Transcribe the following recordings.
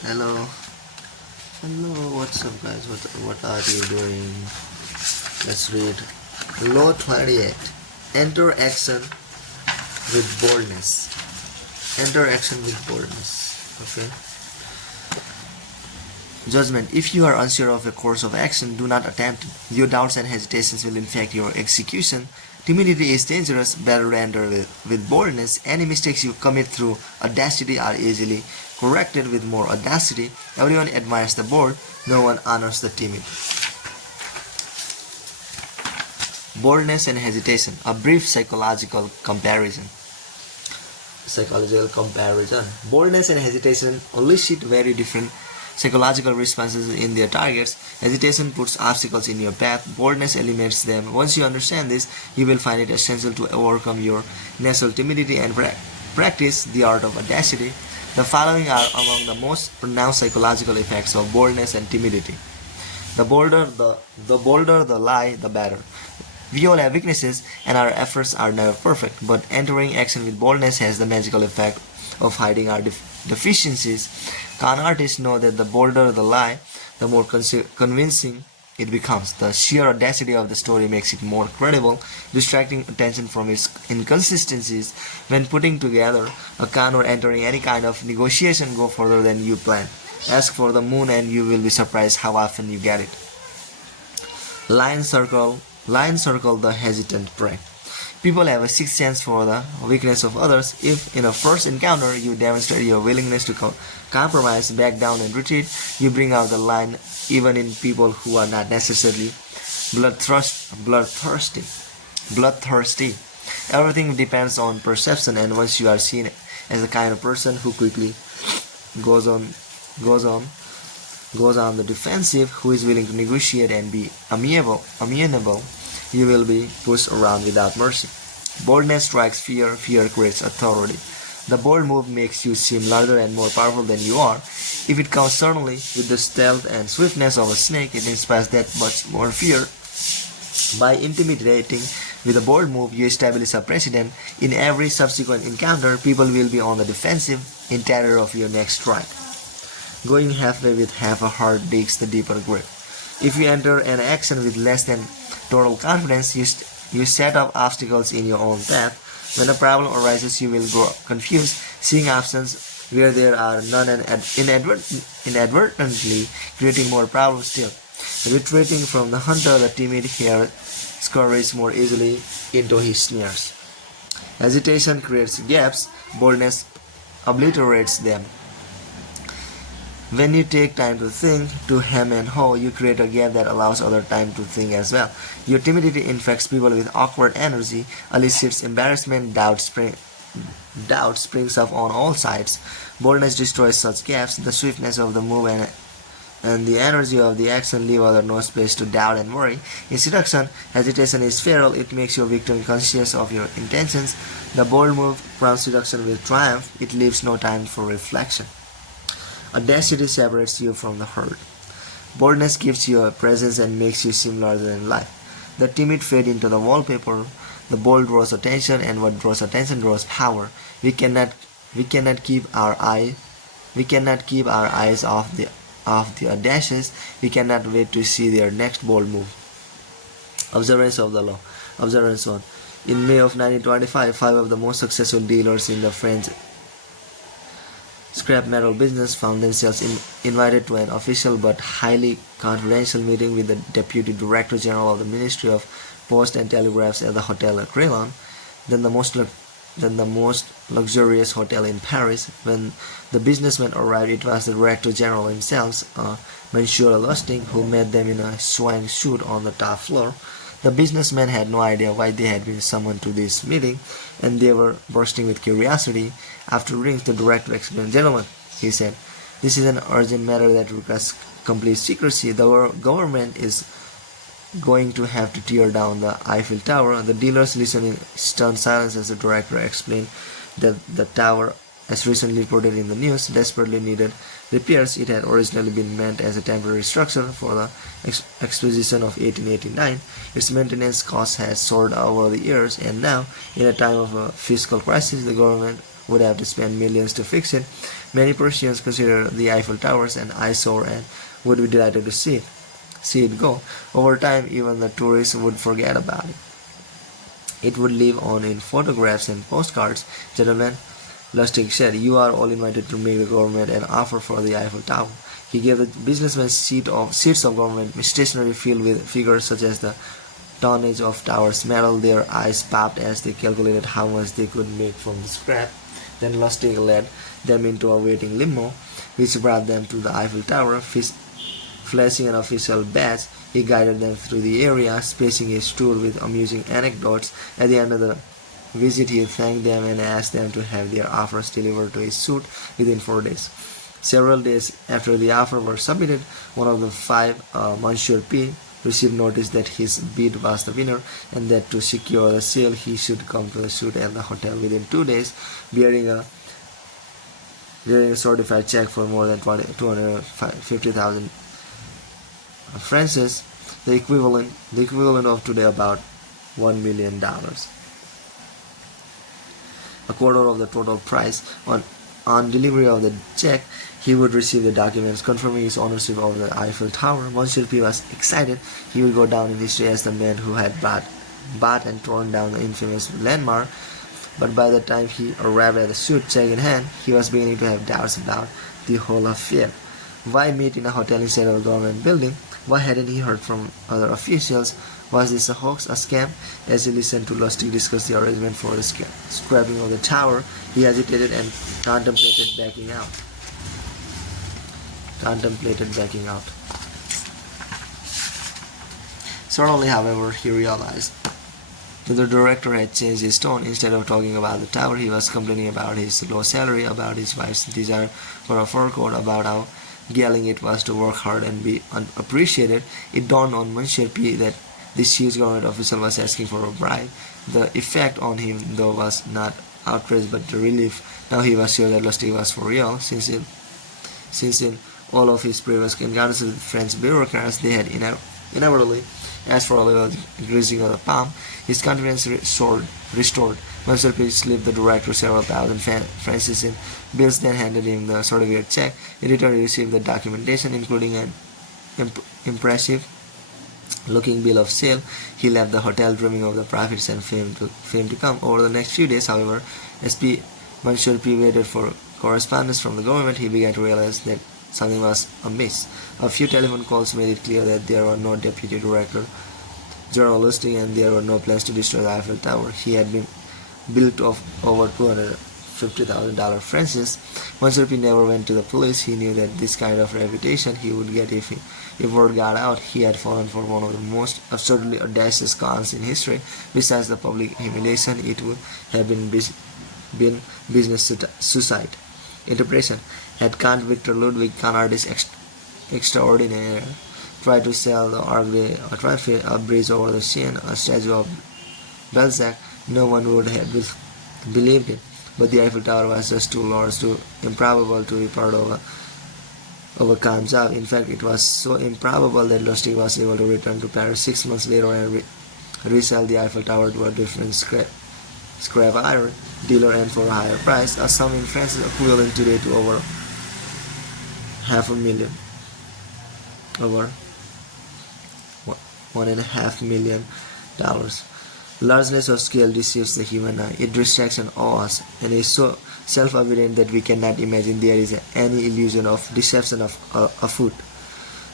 Hello, hello. What's up, guys? What are you doing? Let's read. Law 28. Enter action with boldness. Enter action with boldness. Okay. Judgment. If you are unsure of a course of action, do not attempt it. Your doubts and hesitations will infect your execution. Timidity is dangerous. Better to enter with boldness. Any mistakes you commit through audacity are easily corrected with more audacity. Everyone admires the bold. No one honors the timid. Boldness and hesitation. A brief psychological comparison. Boldness and hesitation elicit very different psychological responses in their targets. Hesitation puts obstacles in your path. Boldness eliminates them. Once you understand this, you will find it essential to overcome your natural timidity and practice the art of audacity. The following are among the most pronounced psychological effects of boldness and timidity. The bolder the lie, the better. We all have weaknesses, and our efforts are never perfect, but entering action with boldness has the magical effect of hiding our deficiencies. Con artists know that the bolder the lie, the more convincing it becomes. The sheer audacity of the story makes it more credible, distracting attention from its inconsistencies. When putting together a con or entering any kind of negotiation, go further than you plan. Ask for the moon and you will be surprised how often you get it. Lion circle the hesitant prey. People have a sixth sense for the weakness of others. If in a first encounter you demonstrate your willingness to compromise, back down and retreat, you bring out the lion even in people who are not necessarily bloodthirsty. Everything depends on perception, and once you are seen as the kind of person who quickly goes on the defensive, who is willing to negotiate and be amenable, you will be pushed around without mercy. Boldness strikes fear. Fear creates authority. The bold move makes you seem larger and more powerful than you are. If it comes suddenly with the stealth and swiftness of a snake, it inspires that much more fear. By intimidating with a bold move, you establish a precedent. In every subsequent encounter, people will be on the defensive in terror of your next strike. Going halfway with half a heart digs the deeper grip. If you enter an action with less than total confidence, you set up obstacles in your own path. When a problem arises, you will grow confused, seeing options where there are none and inadvertently creating more problems still. Retreating from the hunter, the timid hare scurries more easily into his snares. Hesitation creates gaps. Boldness obliterates them. When you take time to think, to hem and haw, you create a gap that allows other time to think as well. Your timidity infects people with awkward energy, elicits embarrassment, doubt springs up on all sides. Boldness destroys such gaps. The swiftness of the move and the energy of the action leave others no space to doubt and worry. In seduction, hesitation is feral. It makes your victim conscious of your intentions. The bold move crowns seduction with triumph. It leaves no time for reflection. Audacity separates you from the herd. Boldness gives you a presence and makes you seem larger than life. The timid fade into the wallpaper. The bold draws attention, and what draws attention draws power. We cannot keep our eyes off the audacious. We cannot wait to see their next bold move. Observance of the law. Observance 1. In May of 1925, 5 of the most successful dealers in the French scrap metal business found themselves invited to an official but highly confidential meeting with the Deputy Director General of the Ministry of Post and Telegraphs at the Hotel Crillon, then the most luxurious hotel in Paris. When the businessmen arrived, it was the Director General himself, Monsieur Lustig, who met them in a swing suit on the top floor. The businessmen had no idea why they had been summoned to this meeting, and they were bursting with curiosity. After rings, the director explained, "Gentlemen," he said, "this is an urgent matter that requires complete secrecy. The government is going to have to tear down the Eiffel Tower." The dealers listened in stern silence as the director explained that the tower, as recently reported in the news, desperately needed repairs. It had originally been meant as a temporary structure for the exposition of 1889. Its maintenance costs had soared over the years, and now, in a time of a fiscal crisis, the government would have to spend millions to fix it. Many Persians consider the Eiffel Towers an eyesore and would be delighted to see it go. Over time, even the tourists would forget about it. It would live on in photographs and postcards. Gentlemen, Lustig said, you are all invited to make the government an offer for the Eiffel Tower. He gave the businessmen sheets of government stationery filled with figures such as the tonnage of towers metal. Their eyes popped as they calculated how much they could make from the scrap. Then Lustig led them into a waiting limo, which brought them to the Eiffel Tower. Flashing an official badge, he guided them through the area, spacing his tour with amusing anecdotes. At the end of the visit, he thanked them and asked them to have their offers delivered to his suite within 4 days. Several days after the offer were submitted, one of the five, Monsieur P, received notice that his bid was the winner and that to secure the sale he should come to the suite at the hotel within 2 days, bearing a certified check for more than 250,000 francs, the equivalent of today about $1 million. A quarter of the total price. On delivery of the check, he would receive the documents confirming his ownership of the Eiffel Tower. Monsieur P was excited. He would go down in history as the man who had bought and torn down the infamous landmark. But by the time he arrived at the suite, check in hand, he was beginning to have doubts about the whole affair. Why meet in a hotel instead of a government building? Why hadn't he heard from other officials? Was this a hoax, a scam? As he listened to Lustig discuss the arrangement for the scrapping of the tower, he hesitated and contemplated backing out. Suddenly, however, he realized that the director had changed his tone. Instead of talking about the tower, he was complaining about his low salary, about his wife's desire for a fur coat, about how galling it was to work hard and be unappreciated. It dawned on Monsieur P that this huge government official was asking for a bribe. The effect on him, though, was not outrage but relief. Now he was sure that Lustig was for real, since in all of his previous encounters with French bureaucrats, they had inevitably asked for a little greasing of the palm. His confidence restored. Monsieur P slipped the director several thousand francs in bills, then handed him the certificate check. In return, he received the documentation, including an impressive looking bill of sale. He left the hotel dreaming of the profits and fame to come. Over the next few days, however, as Monsieur P waited for correspondence from the government, he began to realize that something was amiss. A few telephone calls made it clear that there were no deputy director general listing and there were no plans to destroy the Eiffel Tower. He had been built of over $250,000 francs. Monsieur P never went to the police. He knew that this kind of reputation he would get if word got out. He had fallen for one of the most absurdly audacious cons in history. Besides the public humiliation, it would have been business suicide. Interpretation. Had Count Victor Ludwig Canardis extraordinaire tried to sell the Arc de Triomphe, a bridge over the Seine, a statue of Balzac, no one would have believed it. But the Eiffel Tower was just too large, too improbable to be part of a calm job. In fact, it was so improbable that Lustig was able to return to Paris 6 months later and resell the Eiffel Tower to a different scrap iron dealer and for a higher price, a sum in France equivalent today to over $1.5 million. Largeness of scale deceives the human eye. It distracts and awes, and is so self-evident that we cannot imagine there is any illusion of deception afoot.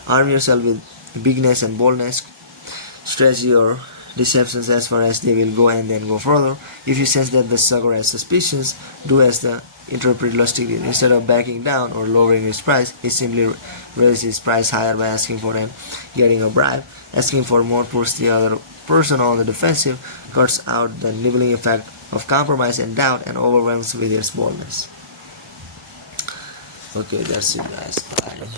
Arm yourself with bigness and boldness. Stretch your deceptions as far as they will go and then go further. If you sense that the sucker has suspicions, do as the interpreter Lustig did. Instead of backing down or lowering his price, he simply raised his price higher by asking for and getting a bribe. Asking for more puts the other person on the defensive, cuts out the nibbling effect of compromise and doubt, and overwhelms with its boldness. Okay, that's it, guys. Bye.